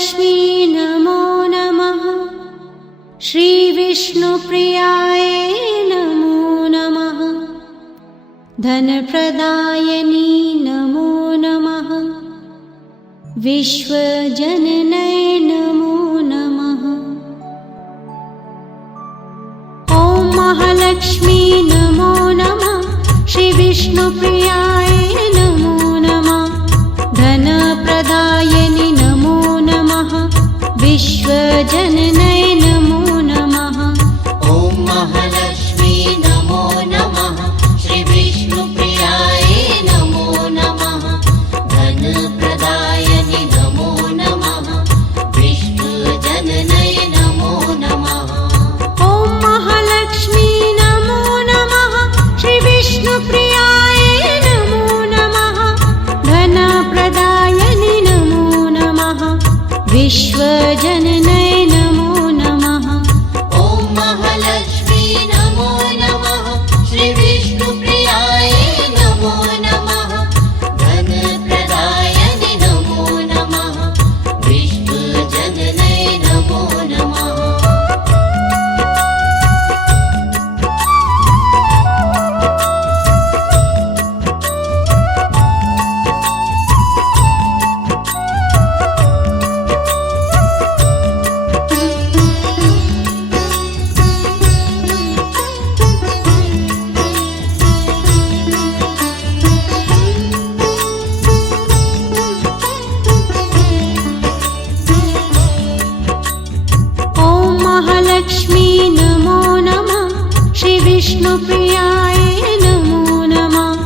महालक्ष्मी नमो नमः। श्रीविष्णुप्रियाय नमो नमः। धनप्रदायिनी नमो नमः। विश्वजननै नमो नमः। ॐ महालक्ष्मी नमो नमः। श्रीविष्णुप्रियाय नमो नमः। धनप्रदायिनी नमो नमः। विश्वजननै नमो नमः। ॐ महालक्ष्मी नमो नमः। श्रीविष्णुप्रियाय नमो नमः। धनप्रदायिनी नमो नमः। विश्वजननै नमो नमः। ॐ महालक्ष्मी नमो नमः। श्रीविष्णुप्रियाय नमो नमः। धनप्रदायिनी नमो नमः। विश्वजननै नमो नमः। ॐ महालक्ष्मी नमो नमः। श्रीविष्णुप्रियाय नमो नमः। धनप्रदायिनी नमो नमः। विश्वजननै नमो नमः। ॐ महालक्ष्मी नमो नमः। श्रीविष्णुप्रियाय नमो नमः।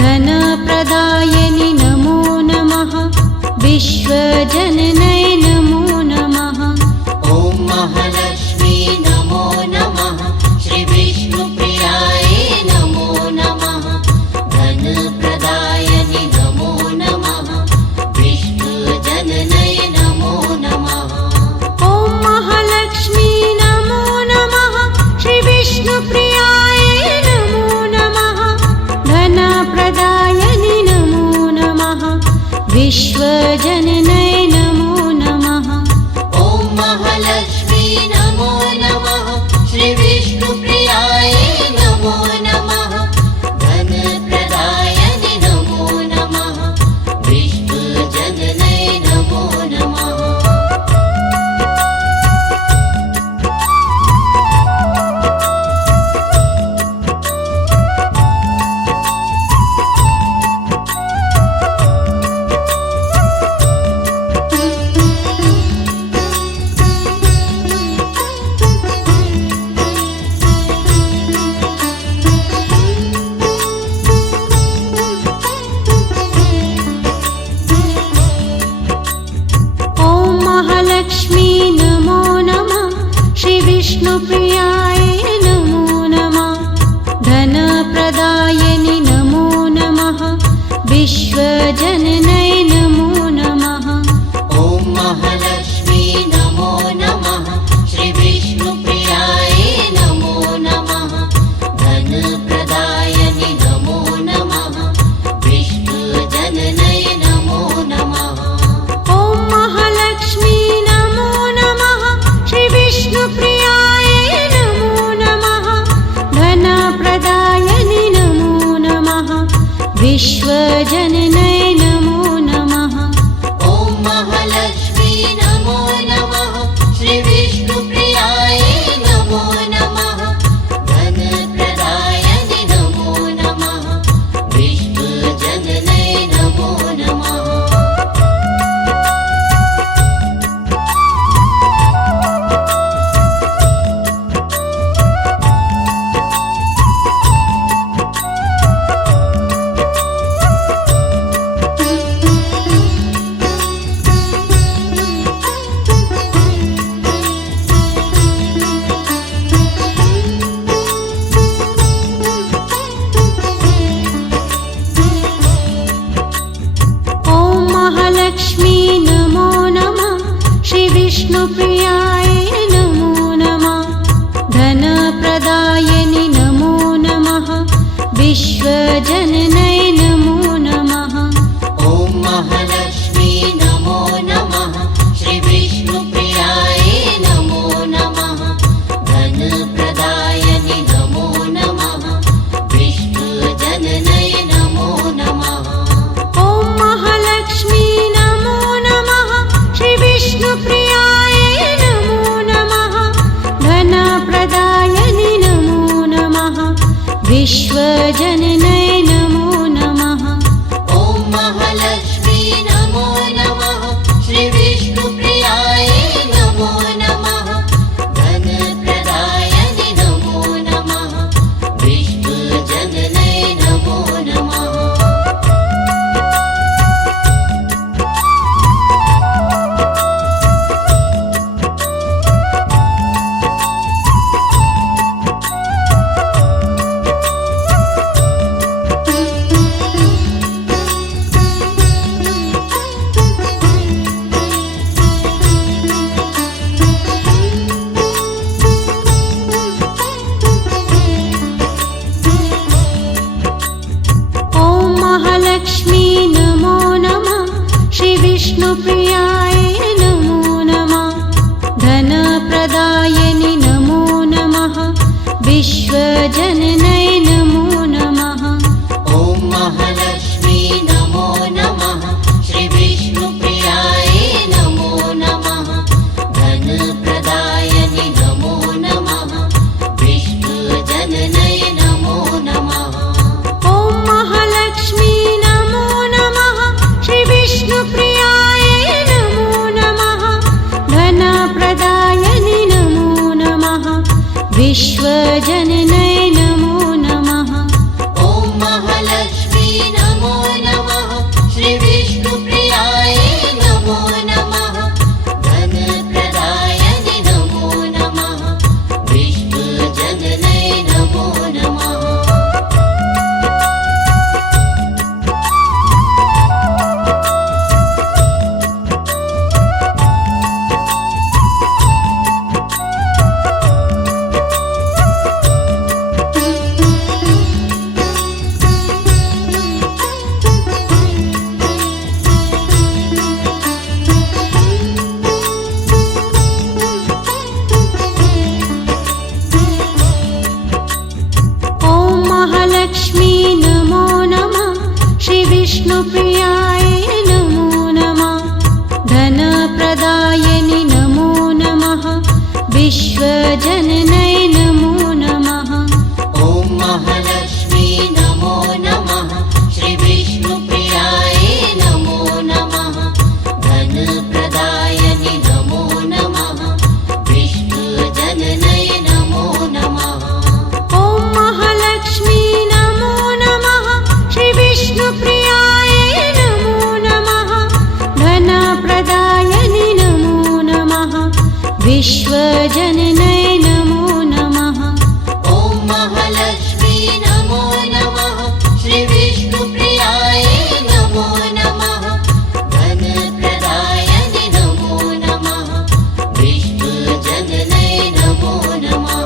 धनप्रदायिनी नमो नमः। विश्वजननै नमो नमः। ॐ महालक्ष्मी नमो नमः। श्रीविष्णुप्रियाय नमो नमः। धनप्रदायिनी नमो नमः। विश्वजननै नमो नमः। ॐ महालक्ष्मी नमो नमः। श्रीविष्णुप्रियाय नमो नमः। धनप्रदायिनी नमो नमः। विश्वजननै नमो नमः। ॐ महालक्ष्मी नमो नमः। श्रीविष्णुप्रियाय नमो नमः। धनप्रदायिनी नमो नमः। विश्वजननै नमो नमः। ॐ महालक्ष्मी नमो नमः। श्रीविष्णुप्रियाय नमो नमः। धनप्रदायिनी नमो नमः। विश्वजननै नमो नमः। ॐ महालक्ष्मी नमो नमः। श्रीविष्णुप्रियाय नमो नमः। धनप्रदायिनी नमो नमः। विश्वजननै नमो नमः। ॐ महालक्ष्मी नमो नमः। श्रीविष्णुप्रियाय नमो नमः। धनप्रदायिनी नमो नमः। विश्वजननै नमो नमः। ॐ महालक्ष्मी नमो नमः। श्रीविष्णुप्रियाय नमो नमः। धनप्रदायिनी नमो नमः। विश्वजननै नमो नमः। ॐ महालक्ष्मी नमो नमः। श्रीविष्णुप्रियाय नमो नमः। धनप्रदायिनी नमो नमः। विश्वजननै नमो नमः। ॐ महालक्ष्मी नमो नमः। श्रीविष्णुप्रियाय नमो नमः श्रीविष्णुप्रियाय नमो नमः धनप्रदायनि नमो नमः विष्णुजनने नमो नमः ॐ महालक्ष्मी नमो नमः श्रीविष्णुप्रियाय नमो नमः धनप्रदायनि नमो नमः विश्वजननै नमो नमः ॐ महालक्ष्मी नमो नमः श्रीविष्णुप्रियाय नमो नमः धनप्रदायनि नमो नमः विष्णुजननै नमो नमः ॐ महालक्ष्मी नमो नमः श्रीविष्णुप्रियाय नमो नमः धनप्रदायनि नमो नमः विश्वजननै नमो नमः ॐ महालक्ष्मी नमो नमः श्रीविष्णुप्रियाय नमो नमः धनप्रदायनि नमो नमः विष्णुजननै नमो नमः ॐ महालक्ष्मी नमो नमः श्रीविष्णुप्रियाय नमो नमः धनप्रदायनि नमो नमः विश्वजननै नमो नमः ॐ महालक्ष्मी नमो नमः श्रीविष्णुप्रियाय नमो नमः धनप्रदायनि नमो नमः विष्णुजननै नमो नमः ॐ महालक्ष्मी नमो नमः श्रीविष्णुप्रियाय नमो नमः धनप्रदायनि नमो नमः विश्वजननै नमो नमः ॐ महालक्ष्मी नमो नमः श्रीविष्णुप्रियाय नमो नमः धनप्रदायनि नमो नमः विष्णुजननै नमो नमः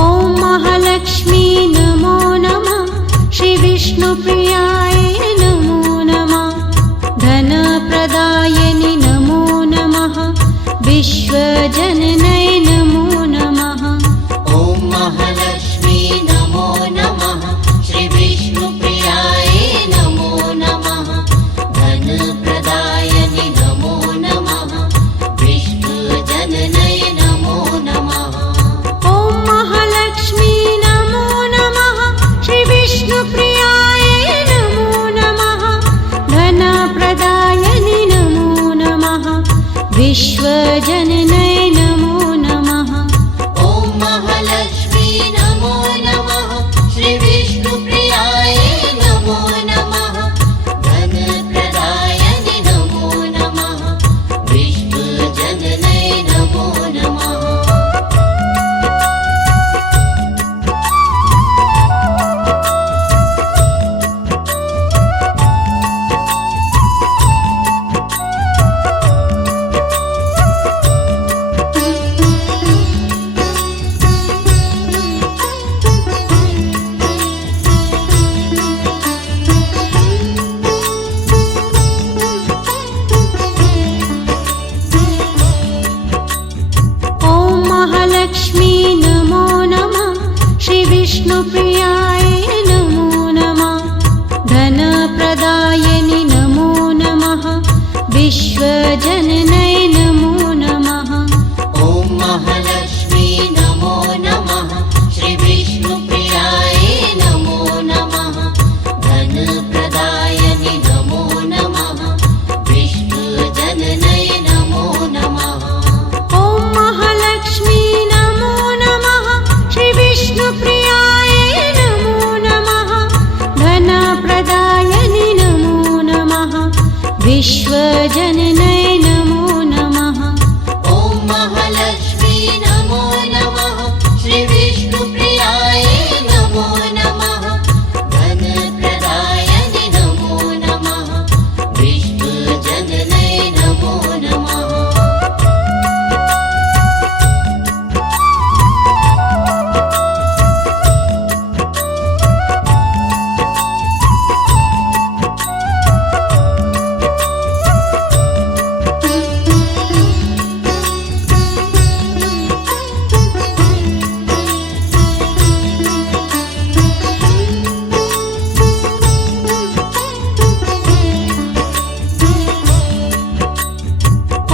ॐ महालक्ष्मी नमो नमः श्रीविष्णुप्रियाय नमो नमः धनप्रदायनि नमो नमः विश्वजननै नमो नमः ॐ महालक्ष्मी नमो नमः श्रीविष्णुप्रियाय नमो नमः धनप्रदायनि नमो नमः विष्णुजननै नमो नमः ॐ महालक्ष्मी नमो नमः श्रीविष्णुप्रियाय नमो नमः धनप्रदायनि नमो नमः विश्वजननै नमो नमः ॐ महालक्ष्मी नमो नमः श्रीविष्णुप्रियाय नमो नमः धनप्रदायनि नमो नमः विष्णुजननै नमो नमः महालक्ष्मी नमो नमः श्रीविष्णुप्रियाय नमो नमः धनप्रदायिनि नमो नमः विश्वजननै नमो नमः ॐ महालक्ष्मी नमो नमः श्रीविष्णुप्रियाय नमो नमः धनप्रदायिनि नमो नमः विश्वजननै नमो नमः ॐ महालक्ष्मी नमो नमः श्रीविष्णुप्रियाय नमो नमः धनप्रदायिनि नमो नमः विश्वजननै नमो नमः ॐ महालक्ष्मी नमो नमः श्रीविष्णुप्रियाय नमो नमः धनप्रदायिनि नमो नमः विश्वजननै नमो नमः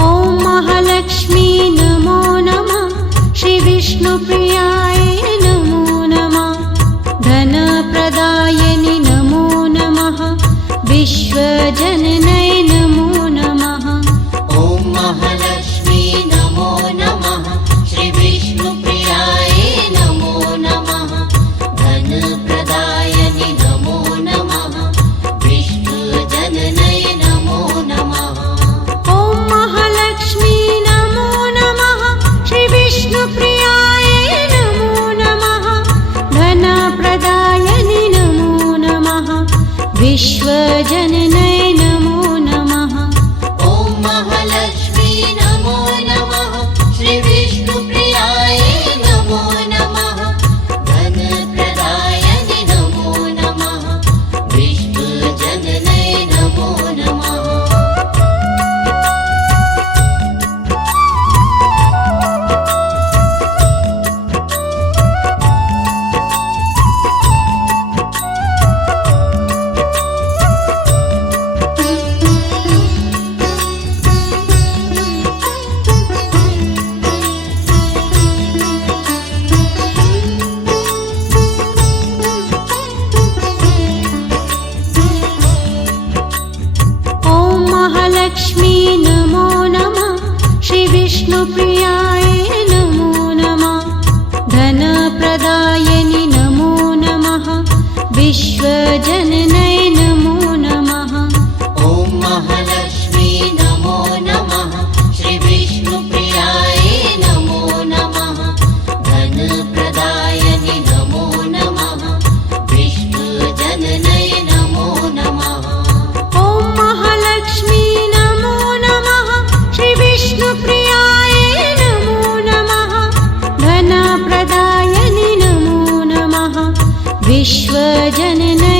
ॐ महालक्ष्मी नमो नमः श्रीविष्णुप्रियाय नमो नमः धनप्रदायिनि नमो नमः विश्वजननै नमो नमः ॐ महालक्ष्मी नमो नमः श्रीविष्णुप्रियाय नमो नमः धनप्रदायिनि नमो नमः विश्वजननै नमो नमः ॐ महालक्ष्मी नमो नमः श्रीविष्णुप्रियाय नमो नमः धनप्रदायिनि नमो नमः विश्वजननै नमो नमः ॐ महालक्ष्मी नमो नमः श्रीविष्णुप्रियाय नमो नमः धनप्रदायिनि नमो नमः विश्वजननै नमो नमः ॐ महालक्ष्मी नमो नमः श्रीविष्णुप्रियाय नमो नमः धनप्रदायिनि नमो नमः विश्वजननै नमो नमः ॐ महालक्ष्मी नमो नमः श्रीविष्णुप्रियाय नमो नमः धनप्रदायिनि नमो नमः विश्वजननै नमो नमः ॐ महालक्ष्मी नमो नमः श्रीविष्णुप्रियाय नमो नमः धनप्रदायिनि नमो नमः विश्वजननै